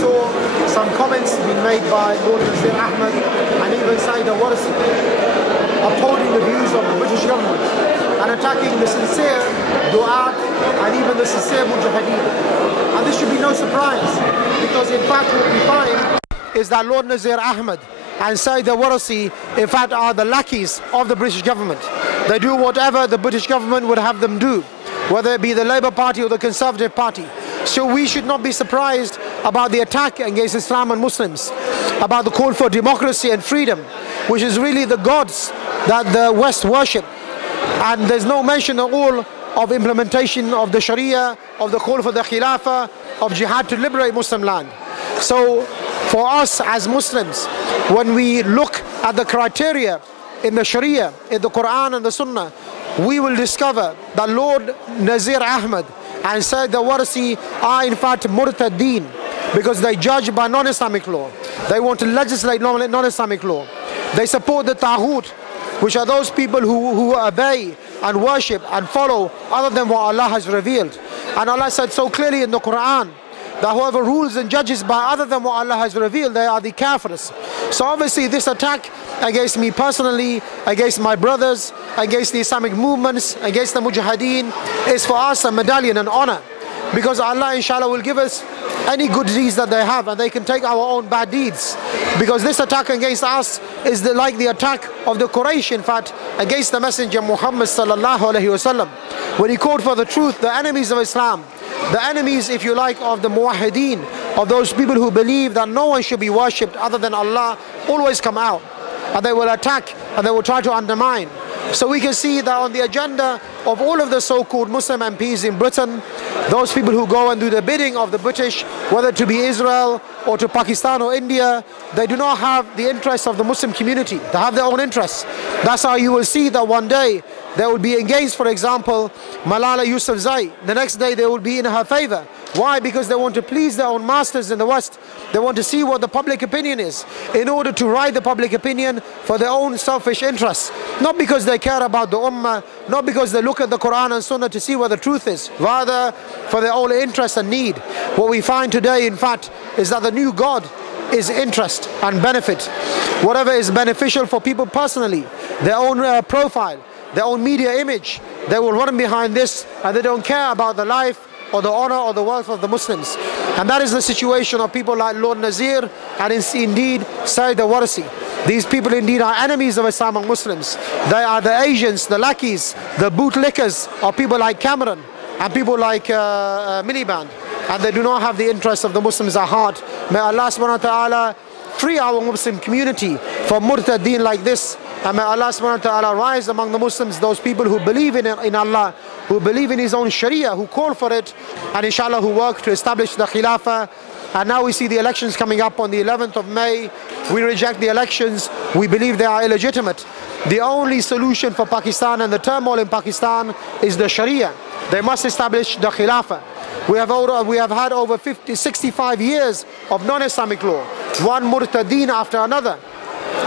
saw some comments being made by Lord Nazir Ahmed and even Sayeeda Warsi upholding the views of the British government and attacking the sincere du'at and even the sincere mujahideen. And this should be no surprise, because in fact what we find is that Lord Nazir Ahmed and Sayeeda Warsi in fact are the lackeys of the British government. They do whatever the British government would have them do, whether it be the Labour Party or the Conservative Party. So we should not be surprised about the attack against Islam and Muslims, about the call for democracy and freedom, which is really the gods that the West worship. And there's no mention at all of implementation of the Sharia, of the call for the Khilafah, of jihad to liberate Muslim land. So for us as Muslims, when we look at the criteria in the Sharia, in the Quran and the Sunnah, we will discover that Lord Nazir Ahmed and Sayeeda Warsi are in fact murtadeen, because they judge by non-Islamic law. They want to legislate non-Islamic law. They support the Taghut, which are those people who obey and worship and follow other than what Allah has revealed. And Allah said so clearly in the Quran that whoever rules and judges by other than what Allah has revealed, they are the kafirs. So obviously this attack against me personally, against my brothers, against the Islamic movements, against the mujahideen, is for us a medallion, an honor. Because Allah inshallah will give us any good deeds that they have, and they can take our own bad deeds. Because this attack against us is like the attack of the Quraysh, in fact, against the Messenger Muhammad sallallahu alaihi wasallam, when he called for the truth, the enemies of Islam, the enemies, if you like, of the muwahideen, of those people who believe that no one should be worshipped other than Allah, always come out, and they will attack and they will try to undermine. So we can see that on the agenda of all of the so-called Muslim MPs in Britain, those people who go and do the bidding of the British, whether to be Israel or to Pakistan or India, they do not have the interests of the Muslim community. They have their own interests. That's how you will see that one day they will be against, for example, Malala Yousafzai. The next day they will be in her favor. Why? Because they want to please their own masters in the West. They want to see what the public opinion is in order to ride the public opinion for their own selfish interests. Not because they care about the Ummah, not because they look at the Quran and Sunnah to see where the truth is, rather for their own interest and need. What we find today, in fact, is that the new God is interest and benefit. Whatever is beneficial for people personally, their own profile, their own media image, they will run behind this, and they don't care about the life or the honor or the wealth of the Muslims. And that is the situation of people like Lord Nazir and indeed Sayeeda Warsi. These people indeed are enemies of Islam and Muslims. They are the Asians, the lackeys, the bootlickers of people like Cameron and people like Miliband. And they do not have the interests of the Muslims at heart. May Allah subhanahu wa ta'ala free our Muslim community from murtadeen like this. And may Allah subhanahu wa ta'ala rise among the Muslims those people who believe in Allah, who believe in His own Sharia, who call for it, and inshallah who work to establish the Khilafah. And now we see the elections coming up on the 11th of May. We reject the elections. We believe they are illegitimate. The only solution for Pakistan and the turmoil in Pakistan is the Sharia. They must establish the Khilafah. We have had over 65 years of non-Islamic law, one murtadeen after another.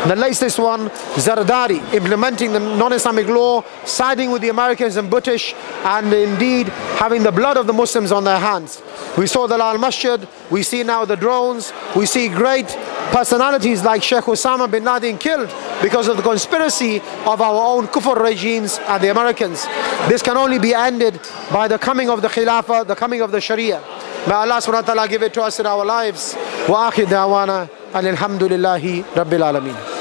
The latest one, Zardari, implementing the non-Islamic law, siding with the Americans and British, and indeed having the blood of the Muslims on their hands. We saw the Lal Masjid, we see now the drones, we see great personalities like Sheikh Osama bin Laden killed because of the conspiracy of our own kufr regimes and the Americans. This can only be ended by the coming of the Khilafah, the coming of the Sharia. May Allah subhanahu wa ta'ala give it to us in our lives. Wa akhir da'wana alhamdulillahi rabbil alameen.